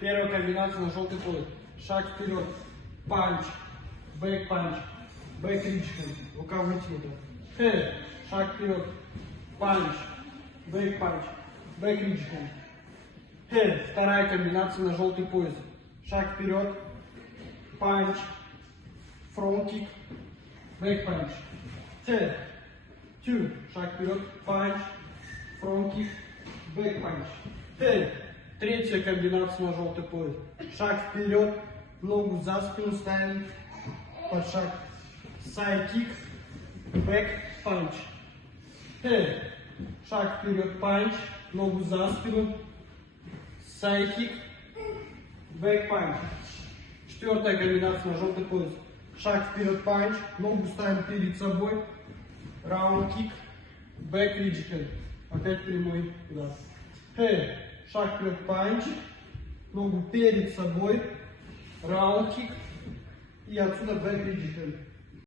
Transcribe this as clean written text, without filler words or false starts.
Первая комбинация на желтый пояс. Шаг вперед. Панч. Бэк панч. Бэк ридж-хэнд. Рука вытянута. Шаг вперед. Панч. Бэк панч. Бэк ридж-хэнд. Вторая комбинация на желтый пояс. Шаг вперед. Панч. Фронт кик. Бэк панч. Шаг вперед. Панч. Фронт кик. Бэк панч. Третья комбинация на желтый пояс. Шаг вперед. Ногу за спину ставим. Под шаг. Сайд кик. Бэк панч. Шаг вперед. Панч. Ногу за спину. Сайд кик. Бэк панч. Четвертая комбинация на желтый пояс. Шаг вперед. Панч. Ногу ставим перед собой. Раунд кик. Бэк ридж-хэнд. Опять прямой удар. Шаг вперед. Панч. Ногу перед собой. Раунд кик. И отсюда бэк ридж-хэнд.